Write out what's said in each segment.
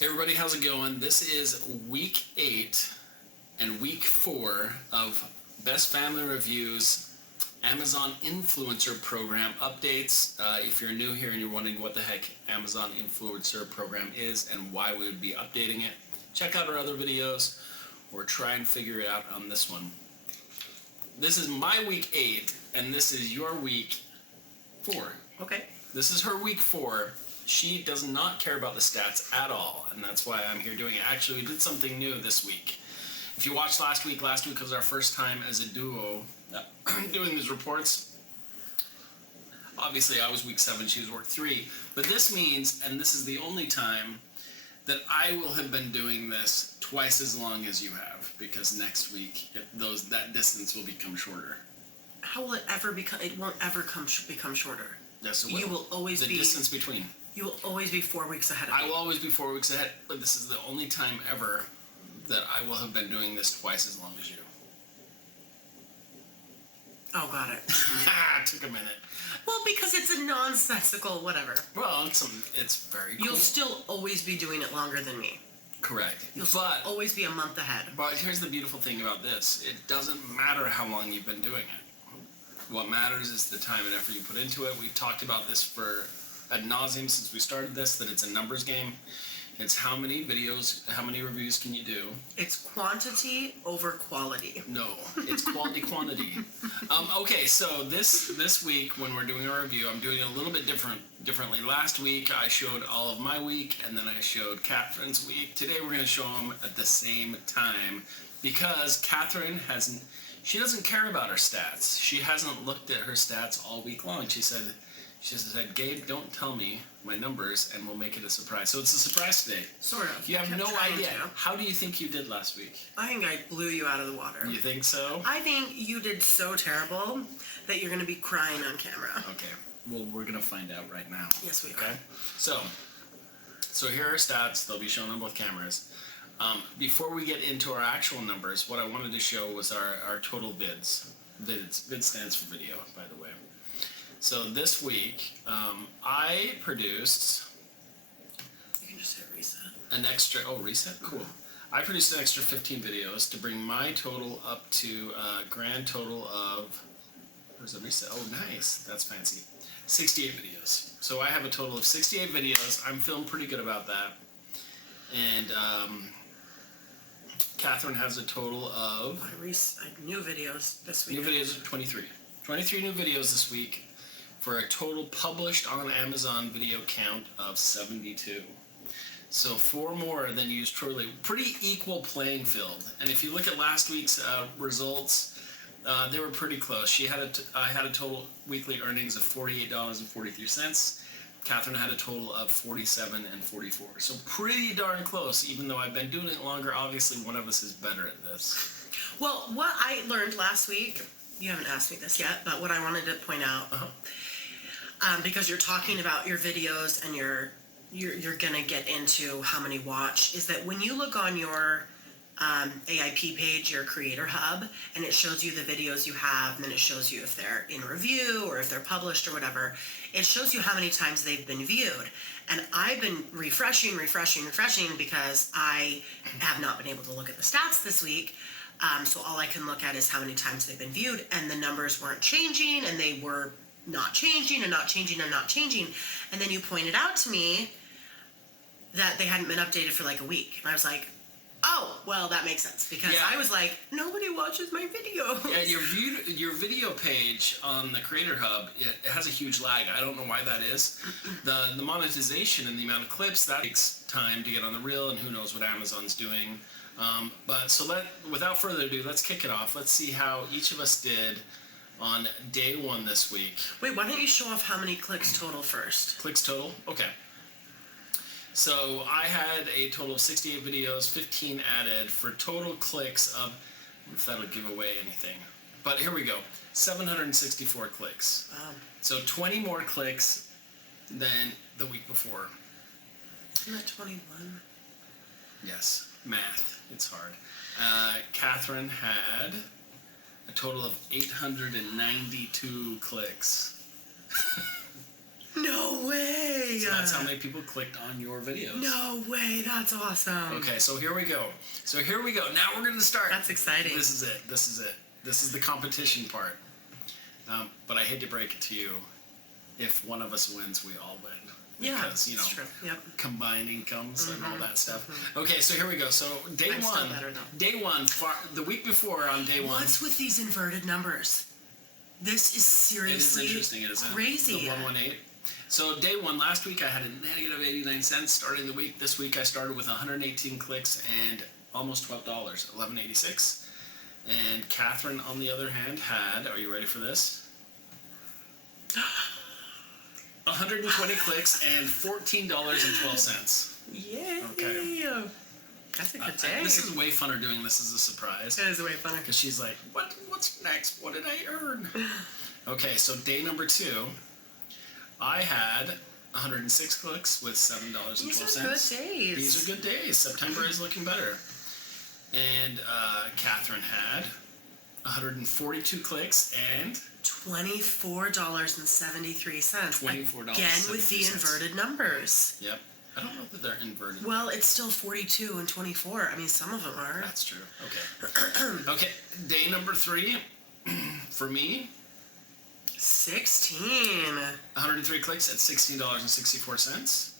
Hey everybody, how's it going? This is week 8 and week 4 of Best Family Reviews Amazon Influencer Program updates. If you're new here and you're wondering what the heck Amazon Influencer Program is and why we would be updating it, check out our other videos or try and figure it out on this one. This is my week 8 and this is your week 4. Okay. This is her week 4. She does not care about the stats at all, and that's why I'm here doing it. Actually, we did something new this week. If you watched last week was our first time as a duo doing these reports. Obviously, I was week 7, she was week 3. But this means, and this is the only time, that I will have been doing this twice as long as you have, because next week, that distance will become shorter. How will it ever become? It won't ever become shorter. Yes, it will. You will always the distance between. You will always be 4 weeks ahead of me. I will always be 4 weeks ahead, but this is the only time ever that I will have been doing this twice as long as you. Oh, got it. It took a minute. Well, because it's a nonsensical whatever. Well, it's very cool. You'll still always be doing it longer than me. Correct. You'll always be a month ahead. But here's the beautiful thing about this. It doesn't matter how long you've been doing it. What matters is the time and effort you put into it. We've talked about this for ad nauseum since we started this, that it's a numbers game. It's how many videos, how many reviews can you do? It's quantity over quality. No, it's quality quantity. Okay, so this week when we're doing a review, I'm doing it a little bit differently. Last week I showed all of my week, and then I showed Catherine's week. Today we're going to show them at the same time because Catherine she doesn't care about her stats. She hasn't looked at her stats all week long. She said, Gabe, don't tell me my numbers and we'll make it a surprise. So it's a surprise today. Sort of. You have no idea. How do you think you did last week? I think I blew you out of the water. You think so? I think you did so terrible that you're going to be crying on camera. Okay. Well, we're going to find out right now. Yes, we are. Okay? So here are stats. They'll be shown on both cameras. Before we get into our actual numbers, what I wanted to show was our total vids. Vid stands for video, by the way. So this week, I produced... You can just hit reset. An extra... Oh, reset? Cool. I produced an extra 15 videos to bring my total up to a grand total of... Where's the reset? Oh, nice. That's fancy. 68 videos. So I have a total of 68 videos. I'm feeling pretty good about that. And Catherine has a total of... New videos this week. New videos of 23. 23 new videos this week for a total published on Amazon video count of 72. So 4 more than used truly. Pretty equal playing field. And if you look at last week's results, they were pretty close. I had a total weekly earnings of $48.43. Catherine had a total of $47.44. So pretty darn close, even though I've been doing it longer. Obviously, one of us is better at this. Well, what I learned last week, you haven't asked me this yet, but what I wanted to point out, because you're talking about your videos and you're going to get into how many watch, is that when you look on your AIP page, your Creator Hub, and it shows you the videos you have, and then it shows you if they're in review or if they're published or whatever. It shows you how many times they've been viewed. And I've been refreshing because I have not been able to look at the stats this week. So all I can look at is how many times they've been viewed, and the numbers weren't changing, and they were not changing and not changing and not changing. And then you pointed out to me that they hadn't been updated for like a week. And I was like, oh, well, that makes sense, because I was like, nobody watches my videos. Yeah, your video page on the Creator Hub, it has a huge lag. I don't know why that is. The monetization and the amount of clips, that takes time to get on the reel, and who knows what Amazon's doing. Without further ado, let's kick it off. Let's see how each of us did on day 1 this week. Wait, why don't you show off how many clicks total first? Clicks total? Okay. So I had a total of 68 videos, 15 added, for total clicks of, if that'll give away anything. But here we go, 764 clicks. Wow. So 20 more clicks than the week before. Isn't that 21? Yes, math, it's hard. Catherine had a total of 892 clicks. No way! So that's how many people clicked on your videos. No way, that's awesome. Okay, so here we go. Now we're going to start. That's exciting. This is it. This is the competition part. But I hate to break it to you. If one of us wins, we all win. Because, that's true. Yep. Combined incomes and all that stuff. Okay, so here we go. So day I'm one. still better, though. Day one, the week before on day one. What's with these inverted numbers? This is seriously interesting, isn't it? crazy. The 118. So day one, last week I had a negative 89 cents starting the week. This week I started with 118 clicks and almost $12, $11.86. And Catherine, on the other hand, had, are you ready for this? 120 clicks and $14.12. Yay! Okay. That's a good day. This is way funner doing this as a surprise. It is way funner. Because she's like, what's next? What did I earn? Okay, so day number 2, I had 106 clicks with $7.12. These are good days. These are good days. September is looking better. And Catherine had 142 clicks and $24.73. $24. Again with the inverted numbers. Yep. I don't know that they're inverted. Well, it's still 42 and 24. I mean, some of them are. That's true. Okay. Okay. Day number 3 for me. 16. 103 clicks at $16.64.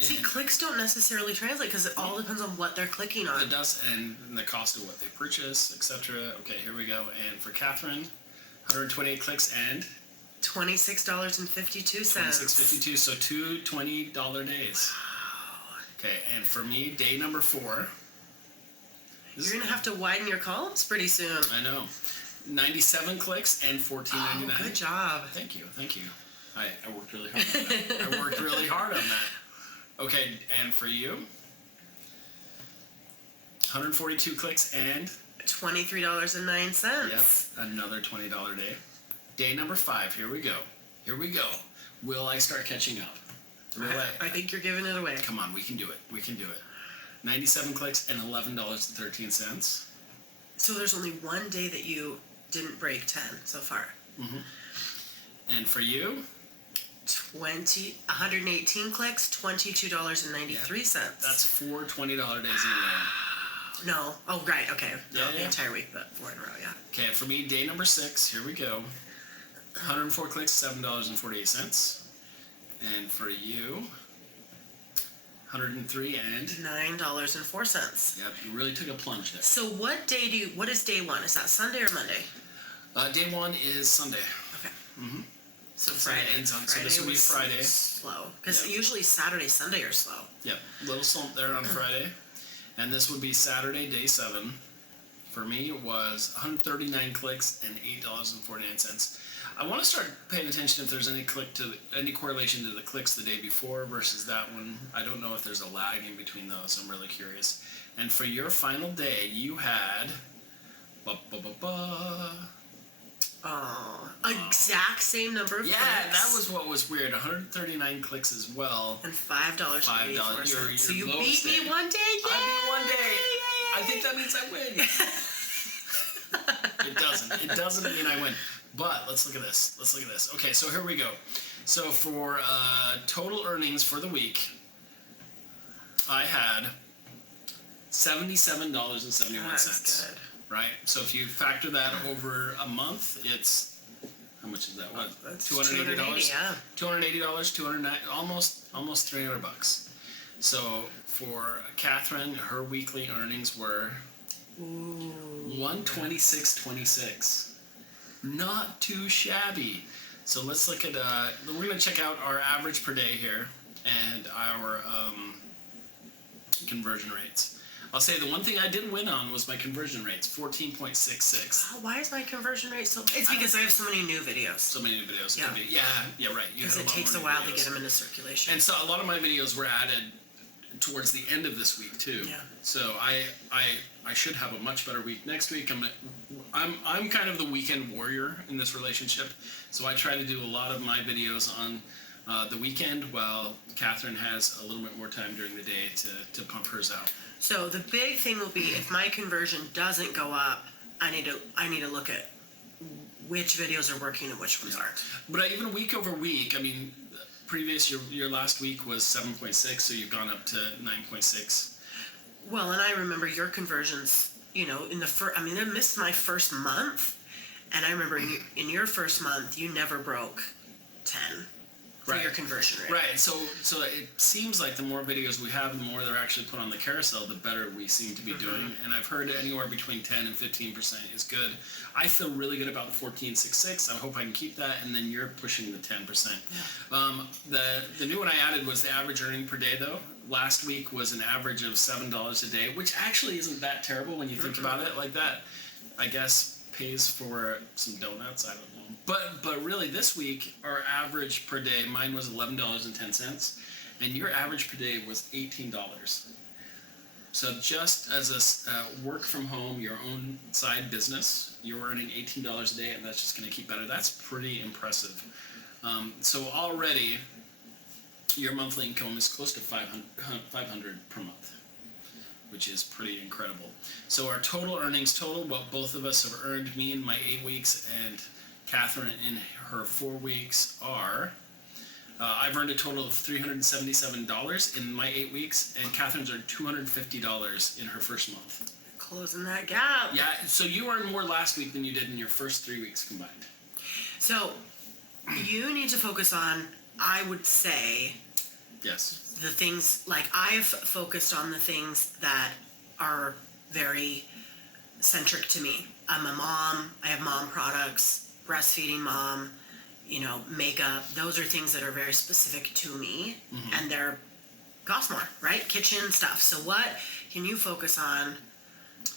See, clicks don't necessarily translate because it all depends on what they're clicking on. It does, and the cost of what they purchase, etc. Okay, here we go. And for Catherine, 128 clicks and $26.52. $26.52. So 2 $20 days. Wow. Okay, and for me, day number 4. You're gonna have to widen your columns pretty soon. I know. 97 clicks and $14.99. Oh, good job. Thank you. I worked really hard on that. Okay, and for you, 142 clicks and $23.09. Yep, another $20 day. Day number 5. Here we go. Will I start catching up? I think you're giving it away. Come on, we can do it. 97 clicks and $11.13. So there's only one day that you didn't break 10 so far. Mm-hmm. And for you? 118 clicks, $22.93. That's 4 $20 days in a row. No. Oh, right. Okay. No, Yeah, the yeah. entire week, but 4 in a row, yeah. Okay, for me, day number 6. Here we go. 104 clicks, $7.48. And for you, 103 and $9.04. Yep, you really took a plunge there. So what is day 1? Is that Sunday or Monday? Day 1 is Sunday. Okay. Mm-hmm. So Friday. Ends on, so this will be was Friday. Slow. Because Yep. usually Saturday, Sunday are slow. Yep, little slump there on Friday. And this would be Saturday, day 7. For me, it was 139 clicks and $8.49. I want to start paying attention if there's any correlation to the clicks the day before versus that one. I don't know if there's a lag in between those. I'm really curious. And for your final day, you had Exact same number of yeah, clicks. that was what was weird. 139 clicks as well. And $5.84. So you beat me one day. Yay! I beat one day. Yay! I think that means I win. It doesn't. It doesn't mean I win. But let's look at this. Okay, so here we go. So for total earnings for the week, I had $77.71. That's good. Right? So if you factor that over a month, it's, how much is that? What? That's $280? yeah. $280, 209, almost $300. So for Catherine, her weekly earnings were $126.26. Not too shabby. So let's look at, we're going to check out our average per day here and our conversion rates. I'll say the one thing I didn't win on was my conversion rates, 14.66. Oh, why is my conversion rate so? It's because I have so many new videos. So many videos. Yeah. Yeah, right. Because it takes a while to get them into circulation. And so a lot of my videos were added towards the end of this week too. Yeah. So I should have a much better week next week. I'm kind of the weekend warrior in this relationship. So I try to do a lot of my videos on the weekend while Catherine has a little bit more time during the day to pump hers out. So the big thing will be if my conversion doesn't go up, I need to look at which videos are working and which ones aren't. But even week over week, I mean, your last week was 7.6, so you've gone up to 9.6. Well, and I remember your conversions, in the first, I missed my first month, and I remember in your first month, you never broke 10 for your conversion rate. Right, so it seems like the more videos we have, the more they're actually put on the carousel, the better we seem to be doing. And I've heard anywhere between 10 and 15% is good. I feel really good about the 14.66. I hope I can keep that, and then you're pushing the 10%. Yeah. The new one I added was the average earning per day, though. Last week was an average of $7 a day, which actually isn't that terrible when you think about it like that. I guess pays for some donuts. I don't know. But really, this week, our average per day, mine was $11.10, and your average per day was $18. So just as a work from home, your own side business, you're earning $18 a day, and that's just going to keep better. That's pretty impressive. So already, your monthly income is close to $500 per month, which is pretty incredible. So our total earnings what both of us have earned, me in my 8 weeks and Catherine in her 4 weeks are, I've earned a total of $377 in my 8 weeks, and Catherine's earned $250 in her first month. Closing that gap. Yeah, so you earned more last week than you did in your first 3 weeks combined. So you need to focus on, I would say, yes, the things, like I've focused on the things that are very centric to me. I'm a mom, I have mom products, breastfeeding mom, makeup. Those are things that are very specific to me, and they're cost more, right? Kitchen stuff. So what can you focus on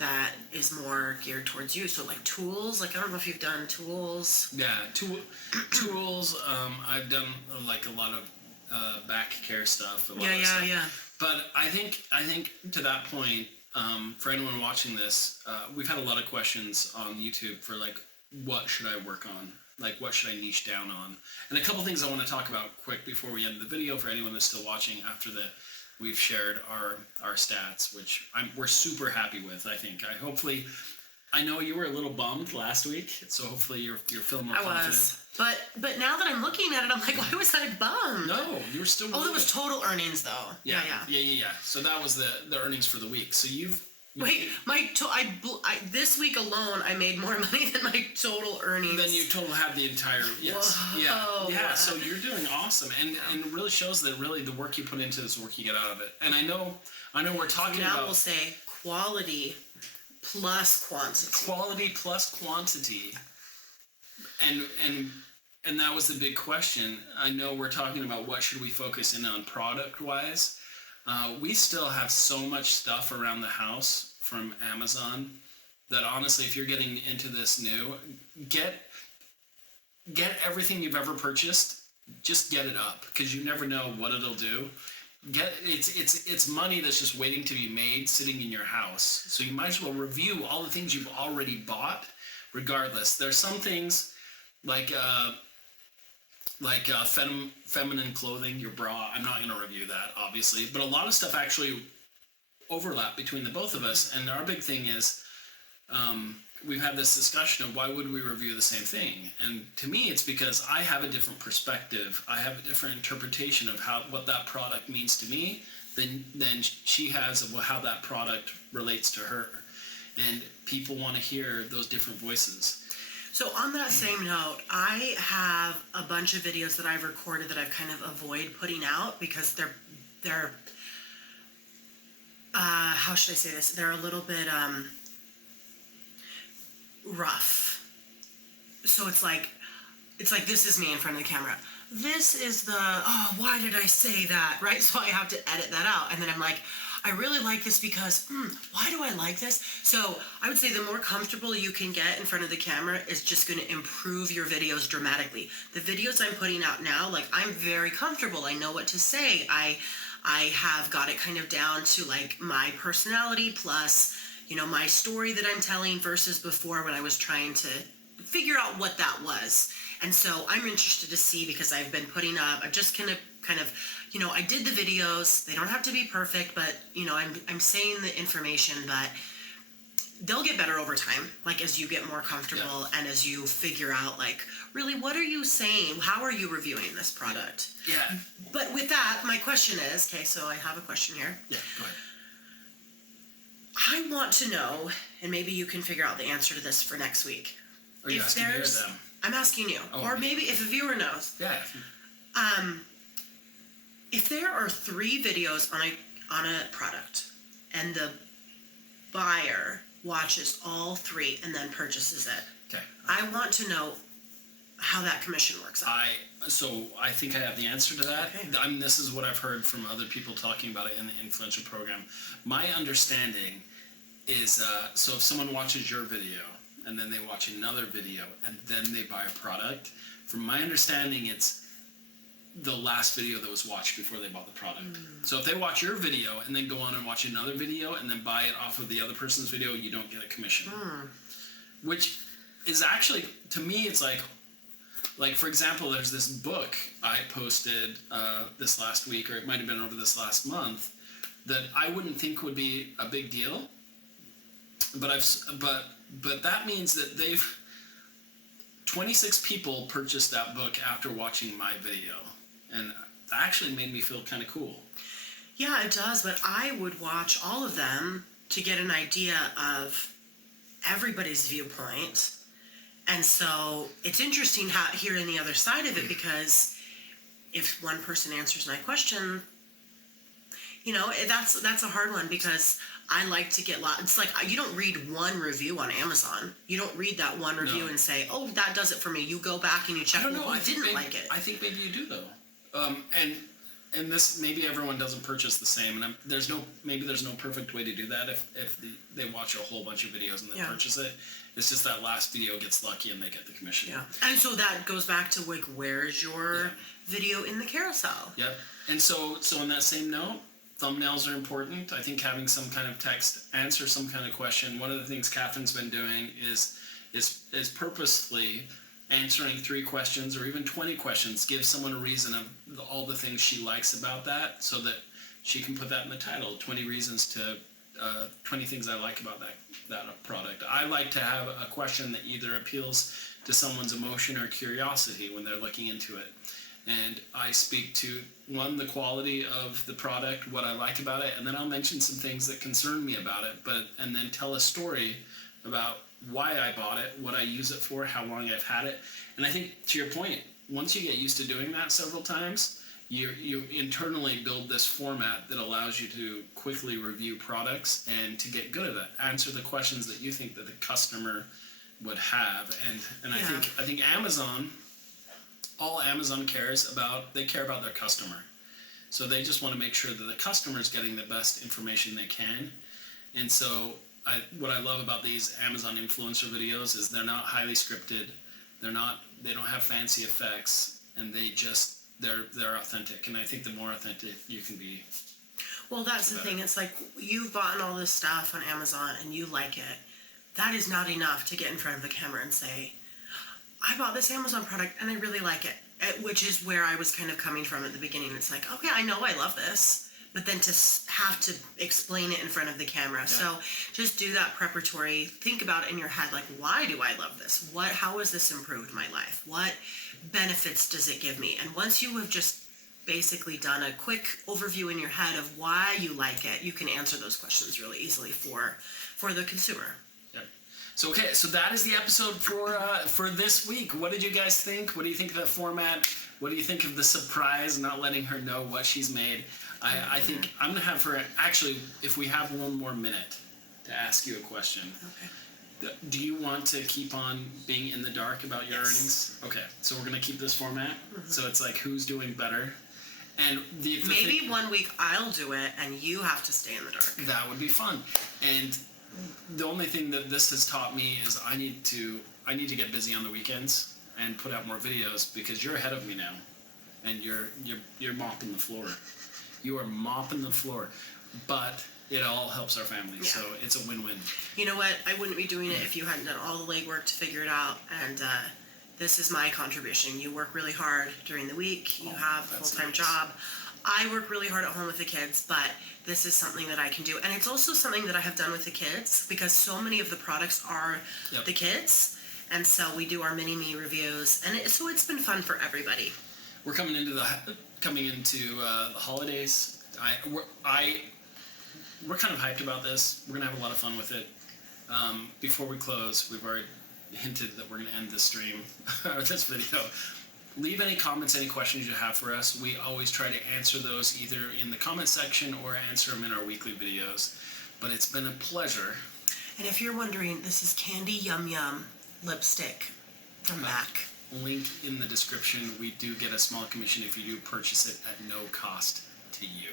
that is more geared towards you? So like tools, like I don't know if you've done tools. Yeah, tools. I've done like a lot of back care stuff. Yeah. But I think to that point, for anyone watching this, we've had a lot of questions on YouTube for like, what should I work on? Like, what should I niche down on? And a couple things I want to talk about quick before we end the video for anyone that's still watching after we've shared our stats, which we're super happy with. I know you were a little bummed last week, so hopefully you're feeling more confident. I was. But now that I'm looking at it, I'm like, why was I bummed? No, you were still. Oh, that was total earnings though. Yeah. So that was the earnings for the week. So you've. Wait, this week alone, I made more money than my total earnings. Then you total have the entire, yes. Whoa. Yeah, so you're doing awesome. And it really shows that really the work you put into this work you get out of it. And I know we're talking about. Now we'll say quality plus quantity. Quality plus quantity. And that was the big question. I know we're talking about what should we focus in on product-wise. We still have so much stuff around the house from Amazon that honestly, if you're getting into this new, get everything you've ever purchased, just get it up, because you never know what it'll do. It's money that's just waiting to be made sitting in your house. So you might as well review all the things you've already bought regardless. There's some things like feminine clothing, your bra. I'm not going to review that, obviously, but a lot of stuff actually overlap between the both of us. And our big thing is we've had this discussion of why would we review the same thing? And to me, it's because I have a different perspective. I have a different interpretation of what that product means to me than she has of how that product relates to her. And people want to hear those different voices. So on that same note, I have a bunch of videos that I've recorded that I've kind of avoid putting out because they're how should I say this? They're a little bit rough. So it's like this is me in front of the camera. This is why did I say that? Right? So I have to edit that out. And then I'm like, I really like this because, why do I like this? So I would say the more comfortable you can get in front of the camera is just going to improve your videos dramatically. The videos I'm putting out now, like I'm very comfortable. I know what to say. I have got it kind of down to like my personality plus, my story that I'm telling versus before when I was trying to figure out what that was. And so I'm interested to see, because I've been putting up, I'm just kind of, I did the videos. They don't have to be perfect, but, I'm saying the information, but they'll get better over time, like as you get more comfortable and as you figure out, like, really, what are you saying? How are you reviewing this product? Yeah. But with that, my question is, okay, so I have a question here. Yeah, go ahead. I want to know, and maybe you can figure out the answer to this for next week. Are you asking me or them? I'm asking you. Oh, or maybe if a viewer knows. Yeah. If there are 3 videos on a product and the buyer watches all 3 and then purchases it, Okay. I want to know how that commission works out. So I think I have the answer to that. Okay. This is what I've heard from other people talking about it in the influencer program. My understanding is, so if someone watches your video and then they watch another video and then they buy a product, from my understanding, it's the last video that was watched before they bought the product. So if they watch your video and then go on and watch another video and then buy it off of the other person's video, you don't get a commission. Which is actually, to me, it's like, for example, there's this book I posted this last week, or it might have been over this last month, that I wouldn't think would be a big deal. But that means that 26 people purchased that book after watching my video. And that actually made me feel kind of cool. Yeah, it does, but I would watch all of them to get an idea of everybody's viewpoint. And so it's interesting hearing the other side of it, because if one person answers my question, that's a hard one, because I like to get it's like, you don't read one review on Amazon. You don't read that one review and say, oh, that does it for me. You go back and you check who didn't like it. I think maybe you do, though. And this, maybe everyone doesn't purchase the same, and there's no perfect way to do that if they watch a whole bunch of videos and then purchase it. It's just that last video gets lucky and they get the commission. Yeah, and so that goes back to, like, where's your video in the carousel? Yep. And so in that same note, thumbnails are important. I think having some kind of text answer some kind of question. One of the things Catherine's been doing is purposefully answering 3 questions or even 20 questions, give someone a reason of all the things she likes about that, so that she can put that in the title. 20 things I like about that product. I like to have a question that either appeals to someone's emotion or curiosity when they're looking into it. And I speak to, one, the quality of the product, what I like about it, and then I'll mention some things that concern me about it, and then tell a story about why I bought it, what I use it for, how long I've had it. And I think, to your point, once you get used to doing that several times, you internally build this format that allows you to quickly review products and to get good at it. Answer the questions that you think that the customer would have. And I think Amazon, all Amazon cares about their customer. So they just want to make sure that the customer is getting the best information they can. And so what I love about these Amazon influencer videos is they're not highly scripted. They don't have fancy effects, and they're authentic. And I think the more authentic you can be. Well, that's the thing. It's like, you've bought all this stuff on Amazon and you like it. That is not enough to get in front of the camera and say, I bought this Amazon product and I really like it. Which is where I was kind of coming from at the beginning. It's like, okay, I know I love this, but then to have to explain it in front of the camera. Yeah. So just do that preparatory. Think about it in your head, like, why do I love this? How has this improved my life? What benefits does it give me? And once you have just basically done a quick overview in your head of why you like it, you can answer those questions really easily for the consumer. So that is the episode for this week. What did you guys think? What do you think of the format? What do you think of the surprise, not letting her know what she's made? I think I'm going to have her, actually, if we have one more minute, to ask you a question. Okay. Do you want to keep on being in the dark about your earnings? Okay, so we're going to keep this format. Mm-hmm. So it's like, who's doing better? And maybe 1 week I'll do it and you have to stay in the dark. That would be fun. And the only thing that this has taught me is I need to get busy on the weekends and put out more videos, because you're ahead of me now, and you're mopping the floor. You are mopping the floor, but it all helps our family, so it's a win-win. You know what? I wouldn't be doing it if you hadn't done all the legwork to figure it out, and this is my contribution. You work really hard during the week. You have a full-time job. I work really hard at home with the kids, but this is something that I can do. And it's also something that I have done with the kids because so many of the products are the kids. And so we do our mini-me reviews. And so it's been fun for everybody. We're coming into the holidays. We're kind of hyped about this. We're going to have a lot of fun with it. Before we close, we've already hinted that we're going to end this stream, or this video. Leave any comments, any questions you have for us. We always try to answer those either in the comment section or answer them in our weekly videos. But it's been a pleasure. And if you're wondering, this is Candy Yum Yum lipstick from MAC. Link in the description. We do get a small commission if you do purchase it at no cost to you.